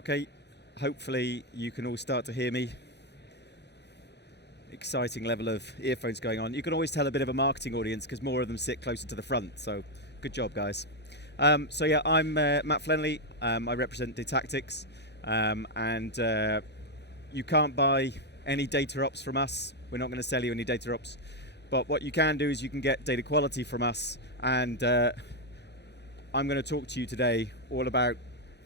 Okay, hopefully you can all start to hear me. Exciting level of earphones going on. You can always tell a bit of a marketing audience because more of them sit closer to the front, so good job, guys. So yeah, I'm Matt FLENLEY. I represent Datactics, and you can't buy any Dataops from us. We're not going to sell you any Dataops, but what you can do is you can get data quality from us, and I'm going to talk to you today all about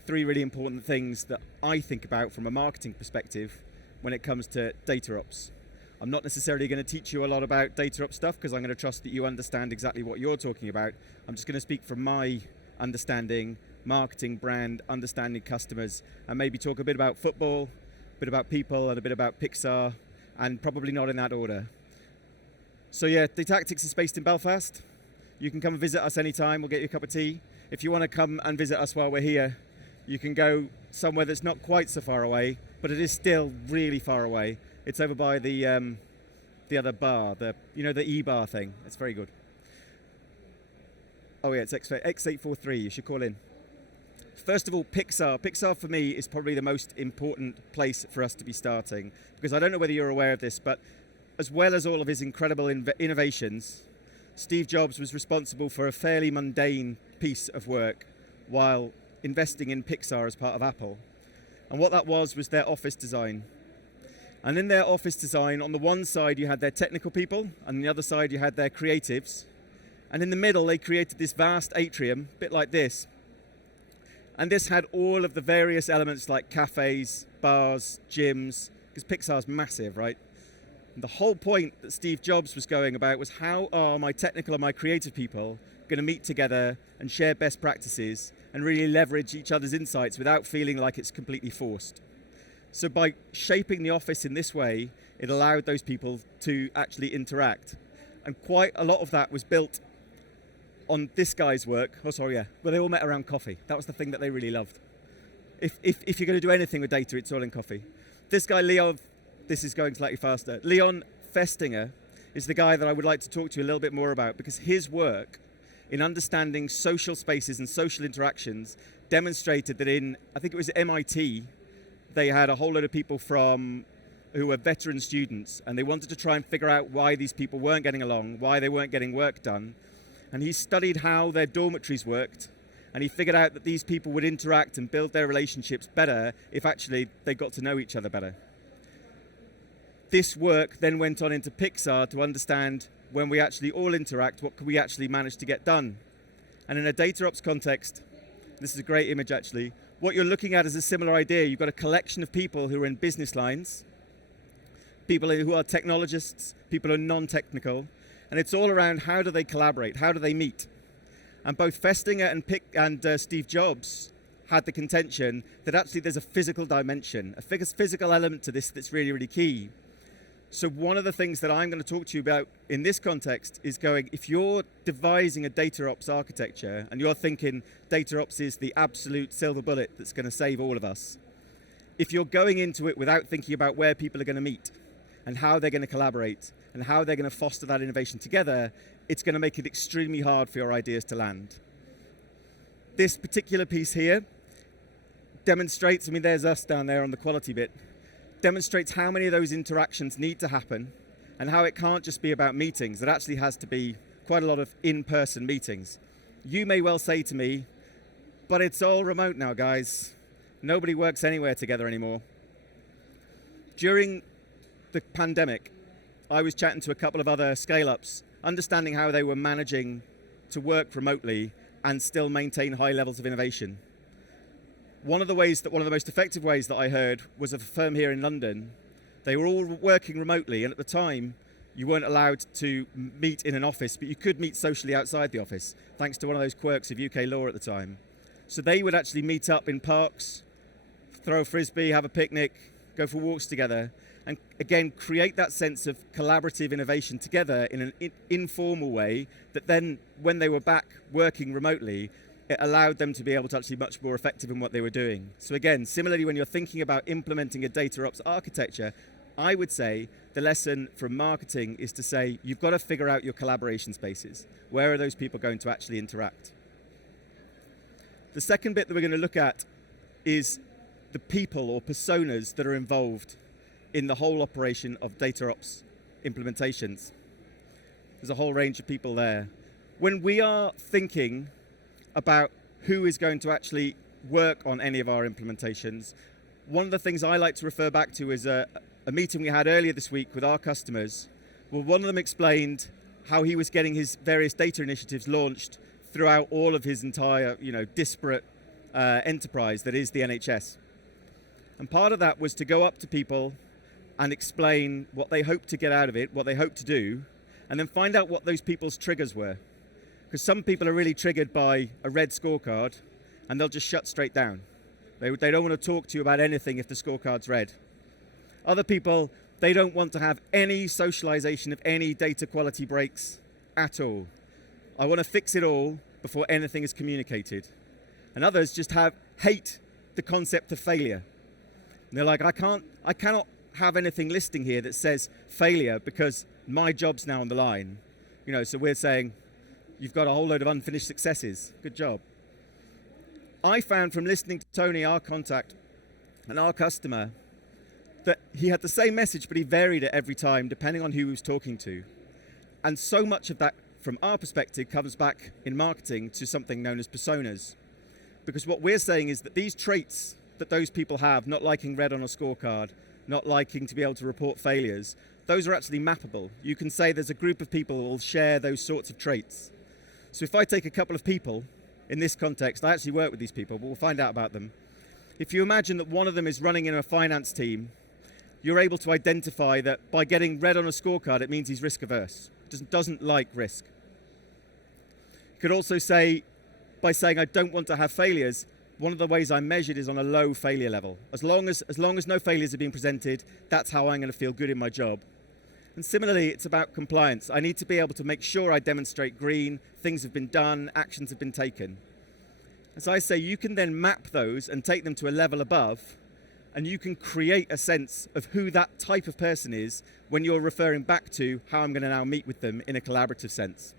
3 really important things that I think about from a marketing perspective when it comes to Dataops. I'm not necessarily going to teach you a lot about Dataops stuff because I'm going to trust that you understand exactly what you're talking about. I'm just going to speak from my understanding, marketing, brand, understanding customers, and maybe talk a bit about football, a bit about people, and a bit about Pixar, and probably not in that order. So yeah, Datactics is based in Belfast. You can come and visit us anytime. We'll get you a cup of tea. If you want to come and visit us while we're here, you can go somewhere that's not quite so far away, but it is still really far away. It's over by the other bar, the E-bar thing. It's very good. Oh yeah, it's X843. You should call in. First of all, Pixar. Pixar for me is probably the most important place for us to be starting, because I don't know whether you're aware of this, but as well as all of his incredible innovations, Steve Jobs was responsible for a fairly mundane piece of work while investing in Pixar as part of Apple. And what that was their office design. And in their office design, on the one side you had their technical people, and on the other side you had their creatives. And in the middle they created this vast atrium, a bit like this. And this had all of the various elements like cafes, bars, gyms, because Pixar's massive, right? And the whole point that Steve Jobs was going about was, how are my technical and my creative people going to meet together and share best practices and really leverage each other's insights without feeling like it's completely forced. So by shaping the office in this way, it allowed those people to actually interact. And quite a lot of that was built on this guy's work. Oh, sorry, yeah. Well, they all met around coffee. That was the thing that they really loved. If you're going to do anything with data, it's all in coffee. This guy, Leon, this is going slightly faster. Leon Festinger is the guy that I would like to talk to you a little bit more about, because his work in understanding social spaces and social interactions demonstrated that in, I think it was MIT, they had a whole load of people who were veteran students, and they wanted to try and figure out why these people weren't getting along, why they weren't getting work done. And he studied how their dormitories worked, and he figured out that these people would interact and build their relationships better if actually they got to know each other better. This work then went on into Pixar to understand, when we actually all interact, what can we actually manage to get done? And in a Dataops context, this is a great image actually, what you're looking at is a similar idea. You've got a collection of people who are in business lines, people who are technologists, people who are non-technical, and it's all around how do they collaborate, how do they meet? And both Festinger and Steve Jobs had the contention that actually there's a physical dimension, a physical element to this that's really, really key. So one of the things that I'm going to talk to you about in this context is if you're devising a Dataops architecture and you're thinking Dataops is the absolute silver bullet that's going to save all of us, if you're going into it without thinking about where people are going to meet and how they're going to collaborate and how they're going to foster that innovation together, it's going to make it extremely hard for your ideas to land. This particular piece here demonstrates, there's us down there on the quality bit, demonstrates how many of those interactions need to happen and how it can't just be about meetings. It actually has to be quite a lot of in-person meetings. You may well say to me, but it's all remote now, guys. Nobody works anywhere together anymore. During the pandemic, I was chatting to a couple of other scale-ups, understanding how they were managing to work remotely and still maintain high levels of innovation. One of the most effective ways that I heard was of a firm here in London. They were all working remotely, and at the time, you weren't allowed to meet in an office, but you could meet socially outside the office, thanks to one of those quirks of UK law at the time. So they would actually meet up in parks, throw a frisbee, have a picnic, go for walks together, and again, create that sense of collaborative innovation together in an informal way that then, when they were back working remotely, it allowed them to be able to actually be much more effective in what they were doing. So again, similarly, when you're thinking about implementing a Dataops architecture, I would say the lesson from marketing is to say, you've got to figure out your collaboration spaces. Where are those people going to actually interact? The second bit that we're going to look at is the people or personas that are involved in the whole operation of DataOps implementations. There's a whole range of people there. When we are thinking about who is going to actually work on any of our implementations, one of the things I like to refer back to is a meeting we had earlier this week with our customers. Well, one of them explained how he was getting his various data initiatives launched throughout all of his entire, disparate enterprise that is the NHS. And part of that was to go up to people and explain what they hope to get out of it, what they hope to do, and then find out what those people's triggers were. Because some people are really triggered by a red scorecard, and they'll just shut straight down. They don't want to talk to you about anything if the scorecard's red. Other people, they don't want to have any socialization of any data quality breaks at all. I want to fix it all before anything is communicated. And others just hate the concept of failure. And they're like, I cannot have anything listing here that says failure because my job's now on the line. So we're saying, you've got a whole load of unfinished successes. Good job. I found from listening to Tony, our contact, and our customer, that he had the same message, but he varied it every time, depending on who he was talking to. And so much of that, from our perspective, comes back in marketing to something known as personas. Because what we're saying is that these traits that those people have, not liking red on a scorecard, not liking to be able to report failures, those are actually mappable. You can say there's a group of people who will share those sorts of traits. So if I take a couple of people, in this context, I actually work with these people, but we'll find out about them. If you imagine that one of them is running in a finance team, you're able to identify that by getting red on a scorecard, it means he's risk averse, doesn't like risk. You could also say, by saying I don't want to have failures, one of the ways I'm measured is on a low failure level. As long as no failures are being presented, that's how I'm going to feel good in my job. And similarly, it's about compliance. I need to be able to make sure I demonstrate green, things have been done, actions have been taken. As I say, you can then map those and take them to a level above, and you can create a sense of who that type of person is when you're referring back to how I'm going to now meet with them in a collaborative sense.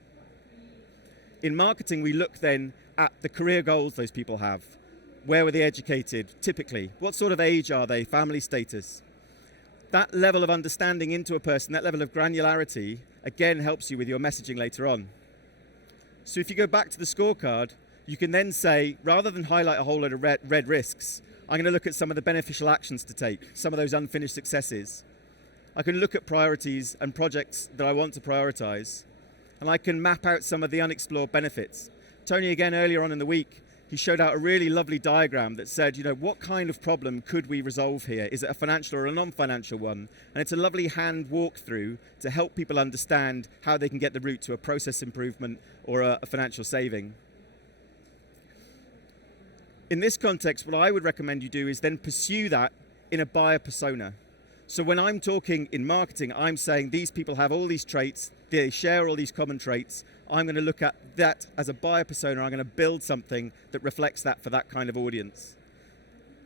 In marketing, we look then at the career goals those people have. Where were they educated, typically? What sort of age are they, family status? That level of understanding into a person, that level of granularity, again helps you with your messaging later on. So if you go back to the scorecard, you can then say, rather than highlight a whole load of red risks, I'm going to look at some of the beneficial actions to take, some of those unfinished successes. I can look at priorities and projects that I want to prioritize, and I can map out some of the unexplored benefits. Tony, again, earlier on in the week, he showed out a really lovely diagram that said, what kind of problem could we resolve here? Is it a financial or a non-financial one? And it's a lovely hand walkthrough to help people understand how they can get the route to a process improvement or a financial saving. In this context, what I would recommend you do is then pursue that in a buyer persona. So when I'm talking in marketing, I'm saying these people have all these traits, they share all these common traits. I'm going to look at that as a buyer persona. I'm going to build something that reflects that for that kind of audience.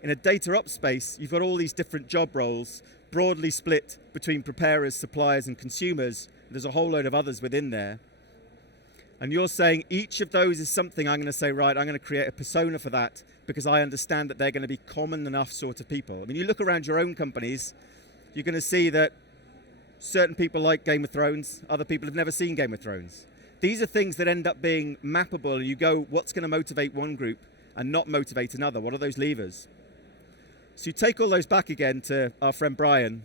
In a DataOps space, you've got all these different job roles broadly split between preparers, suppliers, and consumers. There's a whole load of others within there. And you're saying each of those is something I'm going to say, right, I'm going to create a persona for that because I understand that they're going to be common enough sort of people. I mean, you look around your own companies, you're going to see that certain people like Game of Thrones, other people have never seen Game of Thrones. These are things that end up being mappable, and you go, what's going to motivate one group and not motivate another? What are those levers? So you take all those back again to our friend Brian.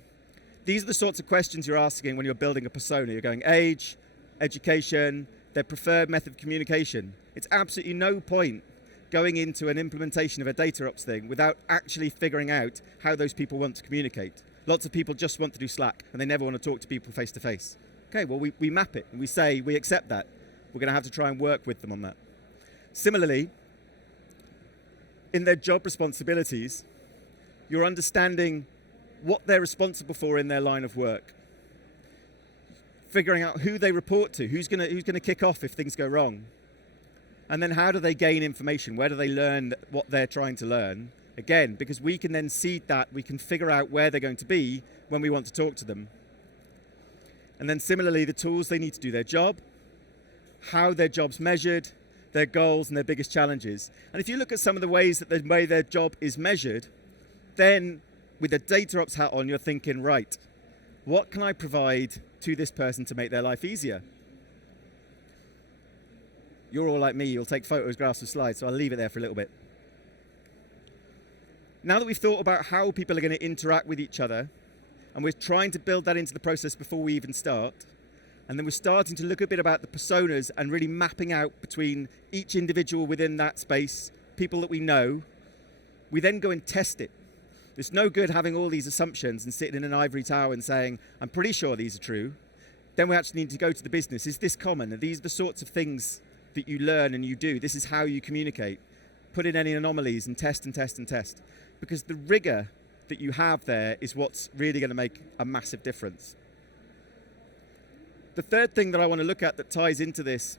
These are the sorts of questions you're asking when you're building a persona. You're going age, education, their preferred method of communication. It's absolutely no point going into an implementation of a DataOps thing without actually figuring out how those people want to communicate. Lots of people just want to do Slack, and they never want to talk to people face to face. Okay, well, we map it, and we say we accept that. We're going to have to try and work with them on that. Similarly, in their job responsibilities, you're understanding what they're responsible for in their line of work. Figuring out who they report to, who's going to kick off if things go wrong. And then how do they gain information? Where do they learn what they're trying to learn? Again, because we can then seed that, we can figure out where they're going to be when we want to talk to them. And then similarly, the tools they need to do their job, how their job's measured, their goals and their biggest challenges. And if you look at some of the ways that their job is measured, then with the Dataops hat on, you're thinking, right, what can I provide to this person to make their life easier? You're all like me, you'll take photographs of slides, so I'll leave it there for a little bit. Now that we've thought about how people are going to interact with each other, and we're trying to build that into the process before we even start, and then we're starting to look a bit about the personas and really mapping out between each individual within that space, people that we know, we then go and test it. It's no good having all these assumptions and sitting in an ivory tower and saying, I'm pretty sure these are true. Then we actually need to go to the business. Is this common? Are these the sorts of things that you learn and you do? This is how you communicate. Put in any anomalies and test and test and test. Because the rigor that you have there is what's really going to make a massive difference. The third thing that I want to look at that ties into this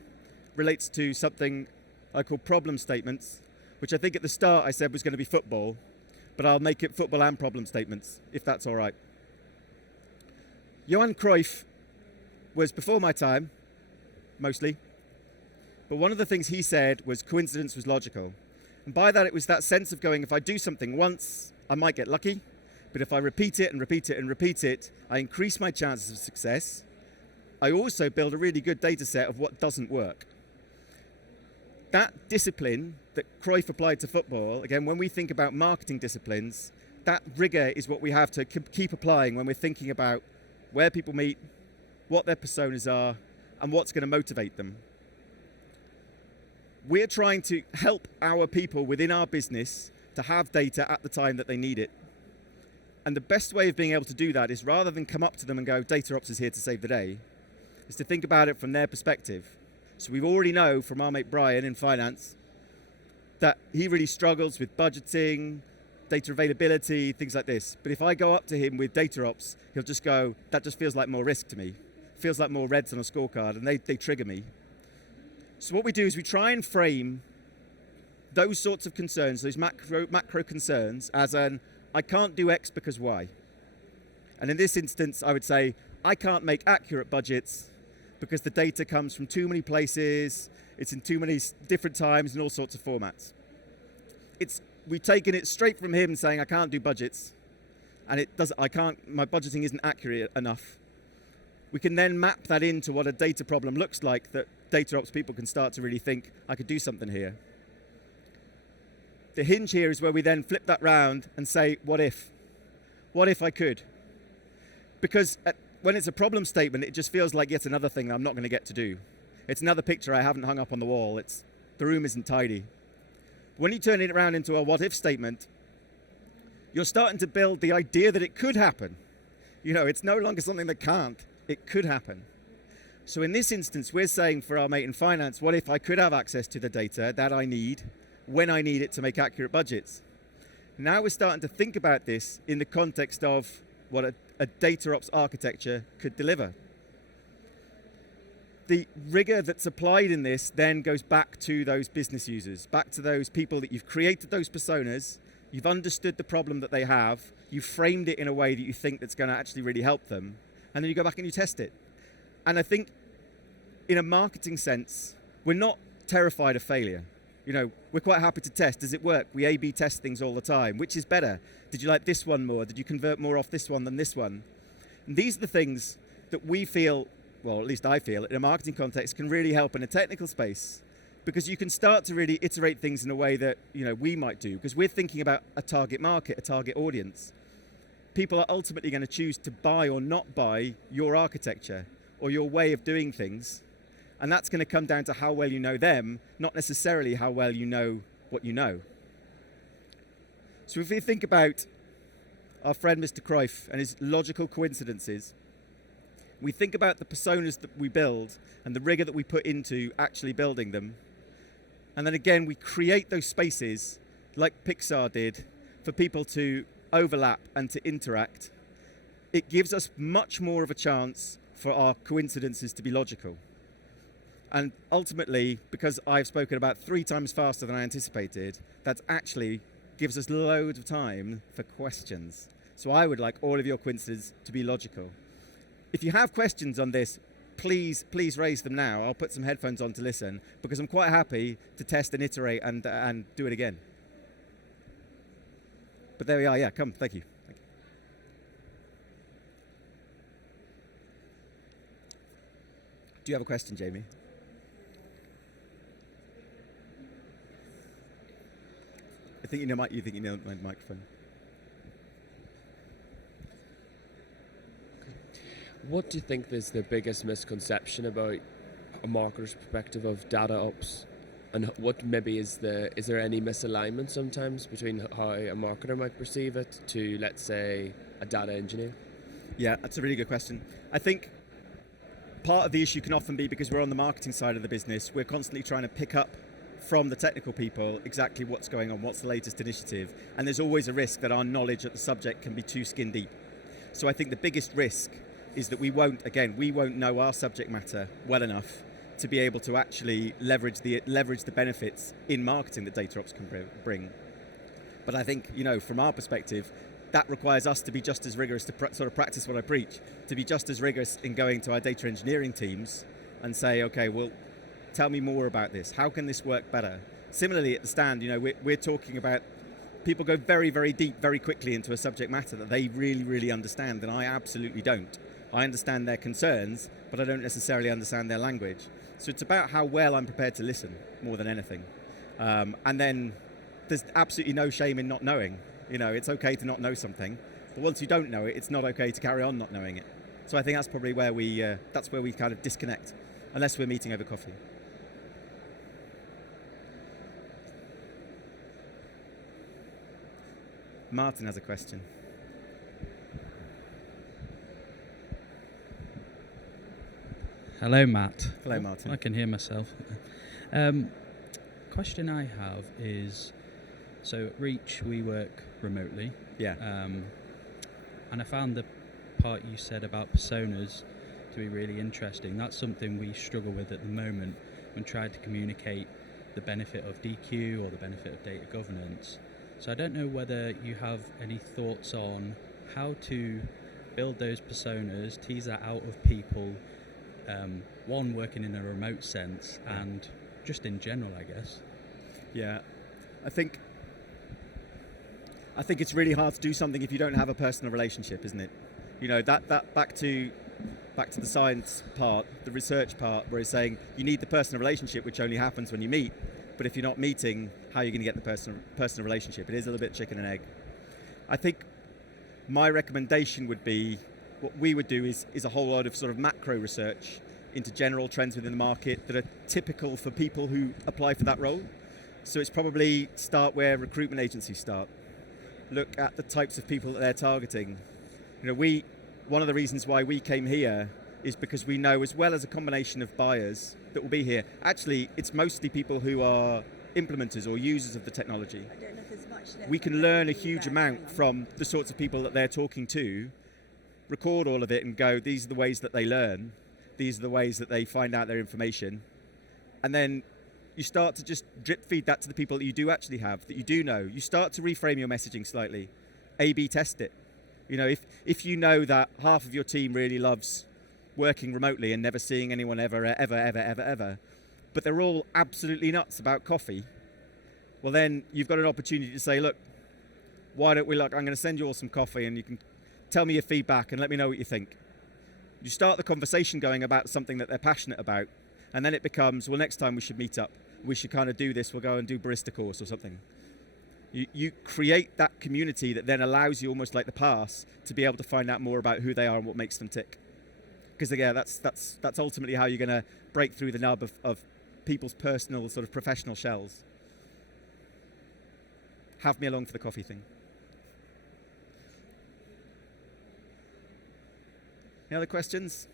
relates to something I call problem statements, which I think at the start I said was going to be football, but I'll make it football and problem statements, if that's all right. Johan Cruyff was before my time, mostly, but one of the things he said was coincidence was logical. And by that, it was that sense of going, if I do something once, I might get lucky, but if I repeat it and repeat it and repeat it, I increase my chances of success. I also build a really good data set of what doesn't work. That discipline that Cruyff applied to football, again, when we think about marketing disciplines, that rigor is what we have to keep applying when we're thinking about where people meet, what their personas are, and what's going to motivate them. We're trying to help our people within our business to have data at the time that they need it. And the best way of being able to do that is rather than come up to them and go, Dataops is here to save the day, is to think about it from their perspective. So we already know from our mate Brian in finance that he really struggles with budgeting, data availability, things like this. But if I go up to him with Dataops, he'll just go, that just feels like more risk to me. Feels like more reds on a scorecard, and they trigger me. So what we do is we try and frame those sorts of concerns, those macro concerns, as an, I can't do X because Y. And in this instance, I would say, I can't make accurate budgets because the data comes from too many places, it's in too many different times and all sorts of formats. We've taken it straight from him saying, I can't do budgets, and my budgeting isn't accurate enough. We can then map that into what a data problem looks like that Dataops people can start to really think, I could do something here. The hinge here is where we then flip that round and say, what if? What if I could? Because when it's a problem statement, it just feels like yet another thing that I'm not going to get to do. It's another picture I haven't hung up on the wall. The room isn't tidy. When you turn it around into a what if statement, you're starting to build the idea that it could happen. It's no longer something that can't. It could happen. So in this instance, we're saying for our mate in finance, what if I could have access to the data that I need when I need it to make accurate budgets? Now we're starting to think about this in the context of what a Dataops architecture could deliver. The rigor that's applied in this then goes back to those business users, back to those people that you've created those personas, you've understood the problem that they have, you've framed it in a way that you think that's going to actually really help them, and then you go back and you test it. And I think in a marketing sense, we're not terrified of failure. We're quite happy to test. Does it work? We A/B test things all the time. Which is better? Did you like this one more? Did you convert more off this one than this one? And these are the things that we feel, well, at least I feel, in a marketing context can really help in a technical space, because you can start to really iterate things in a way that we might do, because we're thinking about a target market, a target audience. People are ultimately going to choose to buy or not buy your architecture or your way of doing things. And that's going to come down to how well you know them, not necessarily how well you know what you know. So if we think about our friend Mr. Cruyff and his logical coincidences, we think about the personas that we build and the rigor that we put into actually building them. And then again, we create those spaces like Pixar did for people to overlap and to interact. It gives us much more of a chance for our coincidences to be logical. And ultimately, because I've spoken about 3 times faster than I anticipated, that actually gives us loads of time for questions. So I would like all of your coincidences to be logical. If you have questions on this, please raise them now. I'll put some headphones on to listen, because I'm quite happy to test and iterate and do it again. But there we are. Yeah, come. Thank you. Do you have a question, Jamie? I think you know my microphone. What do you think is the biggest misconception about a marketer's perspective of DataOps, and what maybe is there any misalignment sometimes between how a marketer might perceive it to, let's say, a data engineer? Yeah, that's a really good question. I think part of the issue can often be because we're on the marketing side of the business, we're constantly trying to pick up from the technical people exactly what's going on, what's the latest initiative, and there's always a risk that our knowledge of the subject can be too skin deep. So I think the biggest risk is that we won't know our subject matter well enough to be able to actually leverage the benefits in marketing that Dataops can bring. But I think, from our perspective, that requires us to be just as rigorous, to sort of practice what I preach, to be just as rigorous in going to our data engineering teams and say, okay, well, tell me more about this. How can this work better? Similarly, at the stand, we're talking about people go very, very deep, very quickly into a subject matter that they really, really understand, and I absolutely don't. I understand their concerns, but I don't necessarily understand their language. So it's about how well I'm prepared to listen more than anything. And then there's absolutely no shame in not knowing. It's okay to not know something, but once you don't know it, it's not okay to carry on not knowing it. So I think that's probably where we kind of disconnect, unless we're meeting over coffee. Martin has a question. Hello, Matt. Hello, Martin. I can hear myself. Question I have is, so at Reach we work remotely. Yeah. And I found the part you said about personas to be really interesting. That's something we struggle with at the moment when trying to communicate the benefit of DQ or the benefit of data governance. So I don't know whether you have any thoughts on how to build those personas, tease that out of people, one, working in a remote sense, and just in general, I guess. Yeah, I think it's really hard to do something if you don't have a personal relationship, isn't it? That back to the science part, the research part, where it's saying you need the personal relationship, which only happens when you meet. But if you're not meeting, how are you going to get the personal relationship? It is a little bit chicken and egg. I think my recommendation would be, what we would do is a whole lot of sort of macro research into general trends within the market that are typical for people who apply for that role. So it's probably start where recruitment agencies start. Look at the types of people that they're targeting. One of the reasons why we came here is because we know, as well as a combination of buyers that will be here, actually it's mostly people who are implementers or users of the technology. I don't know if there's much left. We can learn a huge amount from the sorts of people that they're talking to, record all of it and go, these are the ways that they learn, these are the ways that they find out their information, and then you start to just drip feed that to the people that you do actually have, that you do know. You start to reframe your messaging slightly, A/B test it. If you know that half of your team really loves working remotely and never seeing anyone ever, but they're all absolutely nuts about coffee, well then you've got an opportunity to say, look, why don't we I'm going to send you all some coffee and you can tell me your feedback and let me know what you think. You start the conversation going about something that they're passionate about, and then it becomes, well, next time we should meet up. We should kind of do this. We'll go and do barista course or something. You create that community that then allows you, almost like the pass, to be able to find out more about who they are and what makes them tick. Because again, that's ultimately how you're going to break through the nub of people's personal sort of professional shells. Have me along for the coffee thing. Any other questions?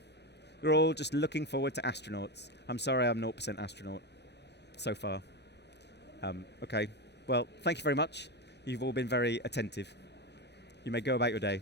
We're all just looking forward to astronauts. I'm sorry I'm 0% astronaut so far. Okay, well, thank you very much. You've all been very attentive. You may go about your day.